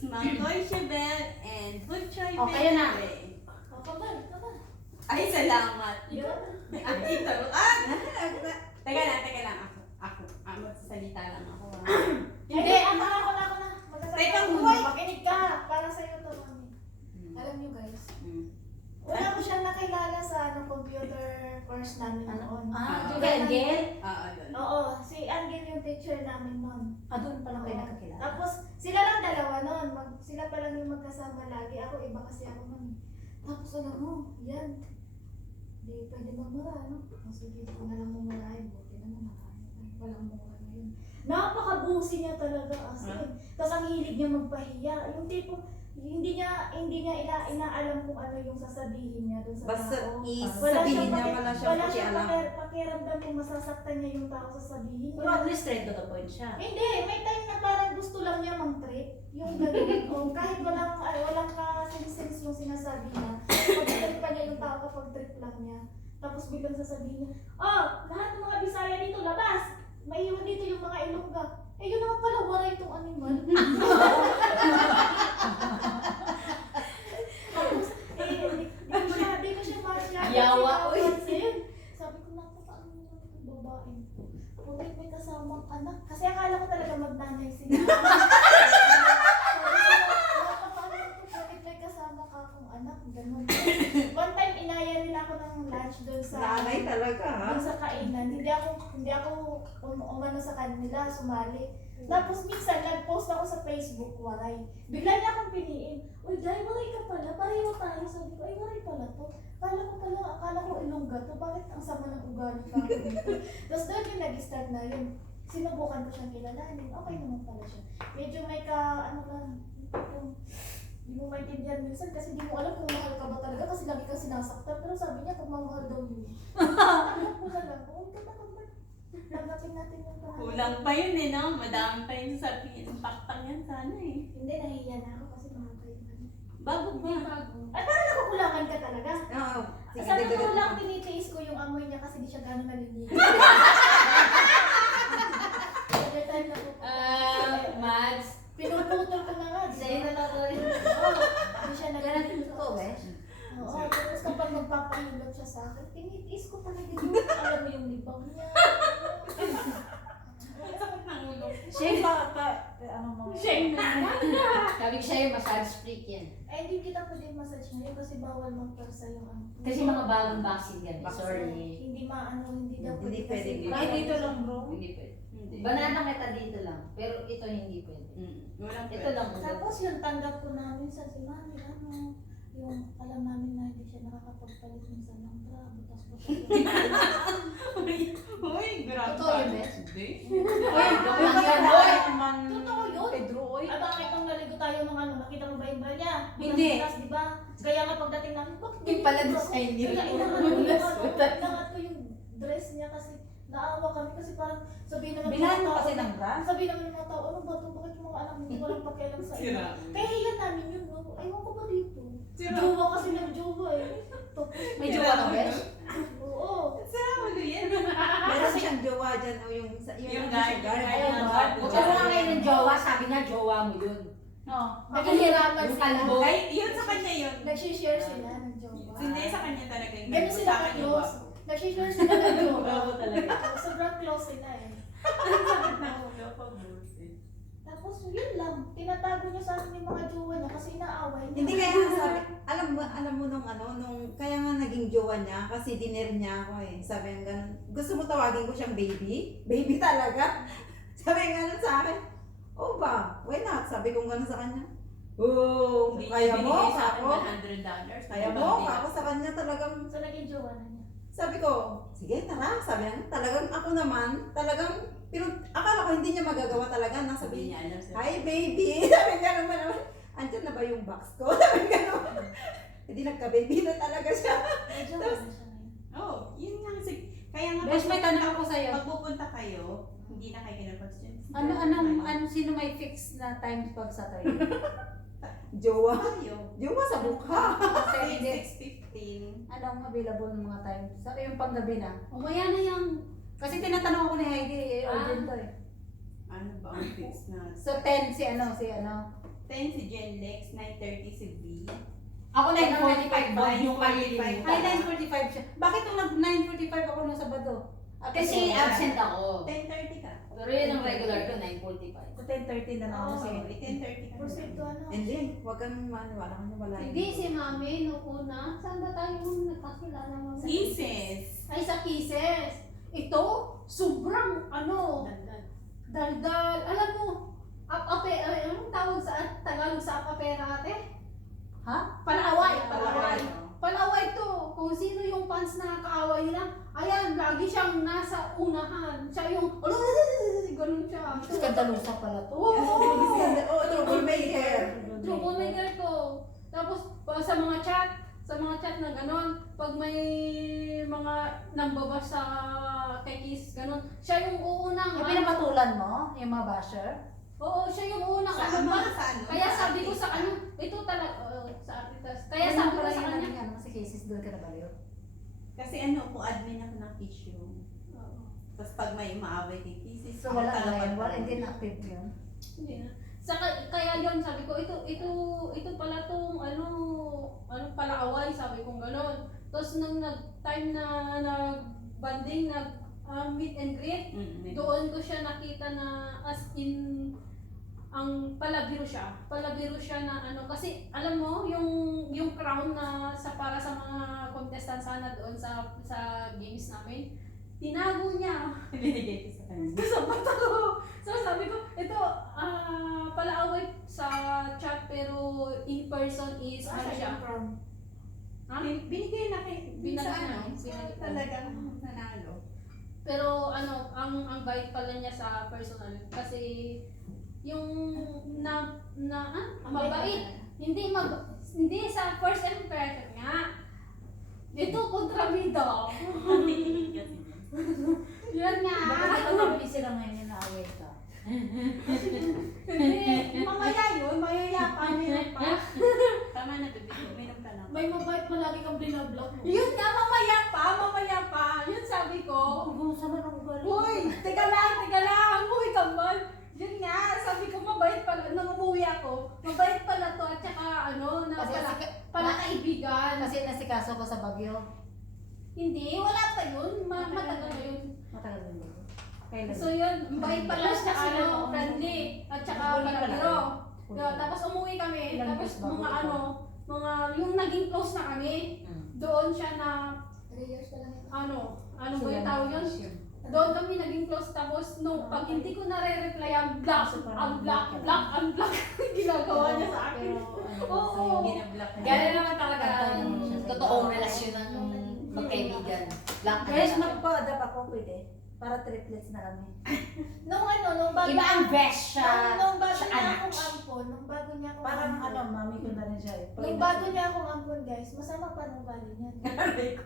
It's Mangoy Shabel and Butchoy Okay na. Ay, salamat. Yun. Ito. Teka lang. Ako. Magsasalita lang ako. Hindi, ako na. Teka, buhay. Makinig ka. Para sa'yo to, mami. Alam niyo guys, wala ko siyang nakilala sa computer course namin noon. Di ba, Angel? Oo, si Angel yung teacher namin noon. Doon pa lang kayo nakakilala. Tapos, sila lang dalawa noon. Sila pa lang yung magkasama lagi. Ako, iba kasi ako noon. Tapos, alam mo, yan. Hindi pwede magmura, no? Sige, kung na lang mumurahin, buti naman nakakain. Walang mura na yun. Napaka-busi niya talaga as in. Tapos, ang hilig niya magpahiya. Yung tipo, hindi niya inaalam kung ano yung sasabihin niya doon sa Basta tao. sabihin niya, wala siyang pakialam. pakiramdam kung masasaktan niya yung tao sasabihin Pero niya. at least straight to the point siya. Hindi, may time na parang gusto lang niya mang-trip. Yung gano'n. O, kahit walang ka-sense yung sinasabi niya. Pag-trip pa niya yung tao kapag trip lang niya. Tapos biglang sasabihin niya, lahat ng mga Bisaya dito, labas! Maiwan dito yung mga Ilongga. Eh, yun naman pala, wala itong animal. Tapos, di ko siya masyado. Yawa, uy. Sabi ko, paano naman itong babae? Bakit may kasamang anak? Kasi akala ko talaga magnanay sila. Bakit may kasama ka akong anak? Ganun. One time, inaya nila ako ng lunch doon sa... Nanay talaga, ha? Doon sa kainan. Hindi ako umano sa kanila, sumali. Tapos minsan, nag-post ako sa Facebook, waray. Bigla niya akong piniin. Uy, Jai, waray ka pala. Pareho tayo. Sabi ko, ay, waray pala to. Akala ko Ilongga to. Bakit ang sama ng ugali ka ako dito? Tapos doon yung nag-start na yun. Sinubukan ko siyang kilalanin. Okay naman pala siya. Medyo may hindi mo maintindihan minsan kasi hindi mo alam kung mahal ka ba talaga kasi lagi kang sinasaktan. Pero sabi niya, kung mamahal daw yun. Tanggap ko na lang. Kung tanggapin natin yung pangalan. Kulang pa yun no? Madami pa yung sabihin. Paktang yan sana Hindi, nahihiya na ako kasi mahal kayo. Bago ba? Ay, parang nakukulangan ka talaga. Oo. Sige, Sa totoo dagdagan lang, mo. tinitiis ko yung amoy niya kasi di siya gano'ng naliligo. Every time na pupunta. Mads. Pinuputol ko na nga. Sa'yo na totoo yun. Oo, di siya Ganun naliligo. to, eh. Oo, tapos kapag magpapahilot siya sa akin, tinitiis ko talaga yun. Alam mo yung libang niya. Sakit ng ulo. Shame Sabi ko siya yung massage freak yan. Eh, hindi kita pwede massage ngayon kasi bawal magpersa yung ano. Kasi mga bagong vaccine yan. Kasi Sorry. hindi daw Hindi pwede kasi. pwede. Kahit dito lang, bro. Hindi pwede. Hindi. Banana kita dito lang. Pero ito hindi pwede. Walang Ito lang. Tapos yung tanggap ko namin sa si Mami, yung alam namin na hindi siya nakakapagpalit minsan ng bra, butas-butas. Uy, grabe. Totoo yun, Bes? Hindi. Totoo yun. Pedro, oy. Ay, bakit nung naligo tayo nung nakita mo ba yung bra niya? Hindi. Butas, di ba? Kaya nga pagdating namin, bakit Yung pala design niya. Kaya inangat ko yung dress niya kasi naawa kami kasi parang sabihin naman Bilahan mo kasi ng bra? Sabihin naman ng mga tao, ano ba ito? Bakit yung mga anak mo walang pakialam sa iyo? Sira. Kaya yan namin yun, no? Aywan ko ba dito? Sira. Jowa kasi ng jowa eh. Tapos, May jowa ka, Bes? oo. Sira ulo yan. Meron siyang jowa dyan, o yung guard. Ayun, Ayun, Bart. Bart. Huwag ka ngayon ng jowa, sabi niya, jowa mo yun. No. Naghihirapan Yung sila. kalbo. Ay, yun sa kanya yun. Nag-share sila ng jowa. Hindi sa kanya talaga yung Ganun sila ka-close. Nag-share sila ng jowa. Bravo talaga. Sobrang close sila eh. Sakit ng ulo ko, bullshit. Tapos yun lang, tinatago niya sa akin yung mga jowa niya kasi inaaway niya. Hindi kaya nga sabi, alam mo nung kaya nga naging jowa niya kasi diner niya ako eh. Sabi niya ganun, gusto mo tawagin ko siyang baby? Baby talaga? Sabi niya ganun sa akin, oh ba, why not? Sabi ko ganun sa kanya. Oh, Hindi kaya niya mo, binigay sa akin ako? $100. Kaya mo, ako sa kanya talagang, So naging jowa na niya. sabi ko, sige tara, sabi niya, talagang ako naman, talagang, pero akala ko hindi niya magagawa talaga, nang Sabi sabihin niya, alam sa hi baby, sabi niya naman, andyan na ba yung box ko? Sabi niya naman, hindi nagka-baby na talaga siya. May jowa na siya ngayon. Oh, yun nga kasi. Kaya nga, Bes, may tanong ako sa'yo. pag pupunta kayo, hindi na kayo kinapag-student. Ano, sino may fix na time pag sa tayo? Jowa. Tayo. Jowa sa mukha. Kasi Kasi hindi. 6:15. Anong available ng mga time? Sa yung panggabi na. Umaya na yung... Kasi tinatanong ako ni Heidi, urgent to eh. Ano ba ang fix na? So 10 si ano, 10 si Jenlex, 9:30 si V. Ako 9:45 ba? Yung 9:45 Ay, 9:45 siya. Bakit nung 9:45 ako nung Sabado? Kasi absent ako. 10:30 ka. Pero yun ang regular ko, 9:45. 10:30 na lang ako. Oo, Sige. 10:30 ka. Proceed to ano. Hindi, huwag kang maniwala ka wala yun. Hindi, si Mami, nung una, saan ba tayo nagkakilala mo? Kisses. Ay, sa Kisses. Ito, sobrang, daldal. Alam mo, anong tawag sa Tagalog sa apapera ate? Ha? Palaway. Palaway. Palaway to. Kung sino yung fans na kaaway nila, ayan, lagi siyang nasa unahan. Siya yung, ganun siya. Skandalusa pala to. Oo. Oh, troublemaker. Troublemaker to. Tapos, sa mga chat na gano'n, pag may mga nambabasa kay Kiss, gano'n, siya yung uunang, Yung pinapatulan mo, yung mga basher. oo, siya yung unang, Sa ano ba? sa ano? Kaya sabi ko sa kanya, ito talaga, sa artitas. Kaya Ano sabi ko pala sa yung kanya, naging ano, si Casey doon ka na baliw. Kasi ano ko, admin ako ng issue. Tapos pag may umaaway kay Kisses, So wala ako na yun, talaga hindi na active yun. hindi na. Kaya yun, sabi ko, ito pala tong, ano pala away, sabi ko gano'n. Tapos nung time na nag-banding, meet and greet, doon ko siya nakita na as in ang palabiro siya na ano kasi alam mo yung crown na para sa mga contestant sana doon sa games namin tinago niya Binigay ko sa kanya. sa mata ko. So sabi ko ito palaaway sa chat pero in person is ano siya. Ha? Binigay na kay Binigay sa na, ano, sa binigay. talagang nanalo. Pero ano, ang bait pala niya sa personal kasi yung mabait. Hindi sa first impression nga. Dito kontrabida. Yun nga. Bakit ito sila ngayon na away ka? Hindi, mamaya yun, mayayapa niya pa. Tama na to, Bito. Uminom ka lang. May mabait malagi kang binablock mo. Yun nga, mamaya pa. Yun sabi ko. Kung sama ng ugali. Uy, teka lang. Uy, kambal. Yun nga, sabi ko mabait pala. Nung umuwi ako, mabait pala to. At saka ano, na pala kaibigan. Kasi nasikaso ko sa Baguio. Hindi, wala pa yun. Matagal na yun. Matagal din yun. Kailan? So yun, mabait pala siya, ano, friendly. At saka palabiro. Tapos umuwi kami. Ilang Tapos years bago mga ikaw? yung naging close na kami. Doon siya na, 3 years pa lang yun. ano ba yung tawag yun? Doon kami naging close tapos nung pag hindi ko nare-reply ang block, ginagawa niya sa akin. Oo. Ginablock na. Gano'n naman talaga ang totoong relasyon ng magkaibigan. Black Guys, magpa-adapt ako pwede. Para triplets na kami. Nung bago Iba ang best siya. nung bago sa niya anak. akong ampon, nung bago niya akong Parang ampon. mami ko na rin siya eh. Nung bago niya akong ampon guys, masama pa nung galing niya. Kasi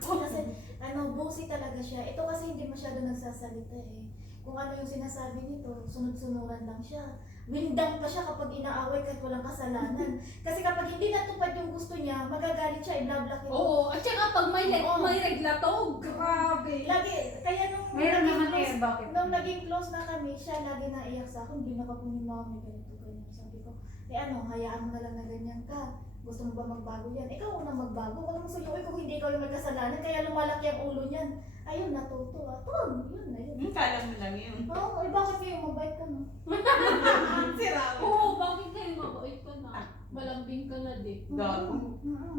bossy talaga siya. Ito kasi hindi masyado nagsasalita eh. Kung ano yung sinasabi nito, sunod-sunuran lang siya. Windang pa siya kapag inaaway kahit walang kasalanan. Kasi kapag hindi natupad yung gusto niya, magagalit siya, i-block ito. Oo, at saka pag may Oo. regla to, grabe. Lagi, kaya nung Meron naging naman close, eh, bakit? nung naging close na kami, siya lagi naiyak sa akin, hindi na ka po ni mami, ganito, ganyan. Sabi ko, hayaan mo na lang na ganyan ka. Gusto mo ba magbago yan? Ikaw unang magbago. Huwag mong suyuin kung hindi ikaw yung may kasalanan. Kaya lumalaki ang ulo niyan. Ayun, natuto. Yun na yun. Kala mo lang yun. Oo, bakit kayo mabait ka no? Sira mo. Oo, bakit kayo mabait ka na? Malambing ka na din. Gago.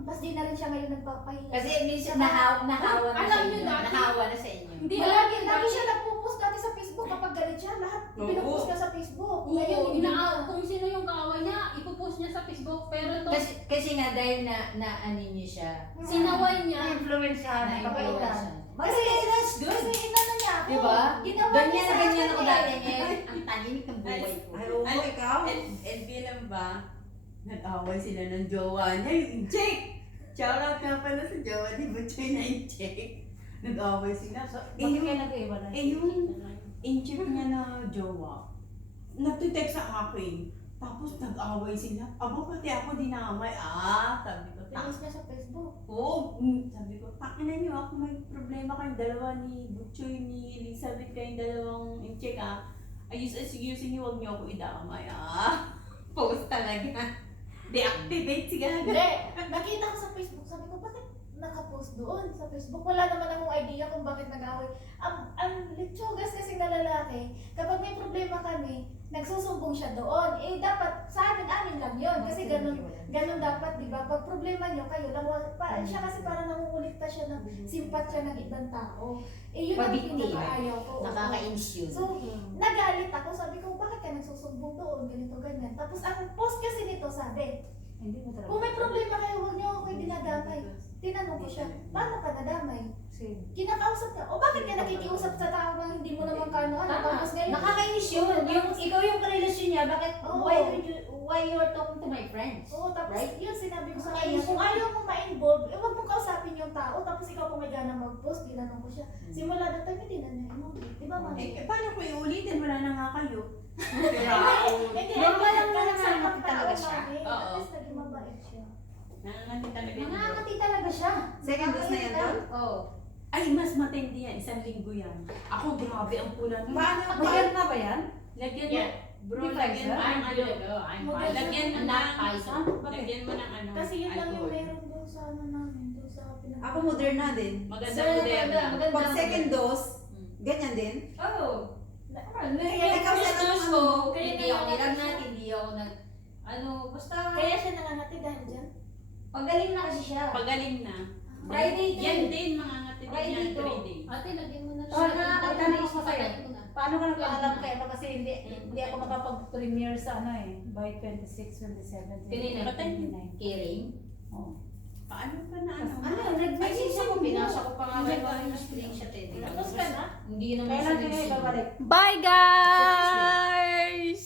Tapos di na rin siya ngayon nagpapahiya. Kasi minsan nahawa na sa Alam niyo inyo. dati- Nahawa na sa inyo. Hindi, lagi siya nagpo-post dati sa Facebook kapag galit siya. Lahat Oo. pinupost niya sa Facebook. Oo, Ngayon, kung sino yung kaaway niya, ipopost niya sa Facebook. Pero ito, Kasi nga dahil na ano niyo siya. sinaway niya. Na-influensyahan, Na-influensyahan. kabaitan. Kasi that's good. Kasi inano niya ako. Diba? Ginawa Ganyan niya na sa ganyan akin ako eh. dati ngayon. Ang tahimik ng buhay ko. Ay, oo, Ay, ikaw. and bilang ba, nag-away sila ng jowa niya, yung Jake. Shoutout nga pala sa jowa ni Butchoy na yung Jake. Nag-away sila. Bakit kayo nag-iiba na? yung in-check niya na jowa, nagtitext sa akin. Tapos nag-away sila. Aba, pati ako dinamay. Sabi ko, Pinost niya sa Facebook. Oo, sabi ko, takinan niyo ako, may problema kayong dalawa ni Butchoy, ni Elizabeth, kayong dalawang in-check Ayusin niyo, huwag niyo ako idamay Post talaga. Deactivate si Gaga. Hindi, nakita ko sa Facebook, sabi ko, bakit nakapost doon sa Facebook? Wala naman akong idea kung bakit nag-away. Ang litsugas kasi na lalaki, kapag may problema kami, nagsusumbong siya doon. Eh, dapat sa amin lang yun. Kasi ganun dapat, di ba? Pag problema nyo, kayo lang. Siya kasi parang nangungulikta siya ng simpatya ng ibang tao. Eh, yun ang Pabiktima. pinakaayaw ko. Nakaka-ins yun. So, nagalit ako. Sabi ko, bakit ka nagsusumbong doon? Ganito, ganyan. Tapos, ang post kasi nito sabi, Hindi mo talaga. kung may problema kayo, huwag niyo ako dinadamay. Tinanong ko siya, paano ka nadamay? Sige. Kinakausap niya, o bakit ka nakikiusap sa tao na hindi mo naman kano-ano? Tapos ngayon, Nakakainis yun. Ikaw yung karelasyon niya, bakit, Oo. why you're talking to my friends? oo, tapos Right? yun sinabi ko sa Nakakainis kanya, kung yun. ayaw mo ma-involve, eh huwag mo kausapin yung tao, tapos ikaw kung may gana mag-post, tinanong ko siya. Simula na tayo, hindi na niya mo. Di ba, mami? paano ko iulitin? Wala na nga kayo. Hindi, Normal lang kahit naman, saan mati ka talaga tao, siya. mami, Oo. at least naging mabait siya. Nangangati talaga yun. Nangangati talaga siya. Second dose na yan doon? Oo. Ay, mas matindi yan. 1 linggo yan. Ako, grabe ang pula nito. Bayad na ba yan? Lagyan mo. Yeah. Bro, Hindi lagyan mo Pfizer? ng ano. I'm fine. Lagyan mo Not ng, Pfizer. lagyan mo ng ano. Kasi yun lang yung alcohol. meron doon sa ano namin, doon sa pinag- Ako Moderna din. Maganda Sir, po din. maganda. Pag second dose, ganyan din. Oo. Kaya ikaw First sa dose ano, ko, kaya hindi ako nga- nilagnat, hindi ako basta, Kaya siya nangangati dahil dyan. pagaling na kasi siya. Pagaling na. Friday to. Yan din, mga ngati din Friday yan, to. 3 days. Ate, lagyan mo na lang. Oh, nakakaitanong ko sa'yo. Patayin mo na. Paano ka nagpaalam kaya pa kasi hindi ako makapag-premiere sa ano eh, by 26, 27, Kanina. 29. Caring. Oo. Paano pa na ano? Ano, nag-message ako, pinasa ko pa nga kayo yung screenshot eh. Tapos ka na? Hindi naman Kailan siya kayo nag-send. ibabalik? Bye, guys!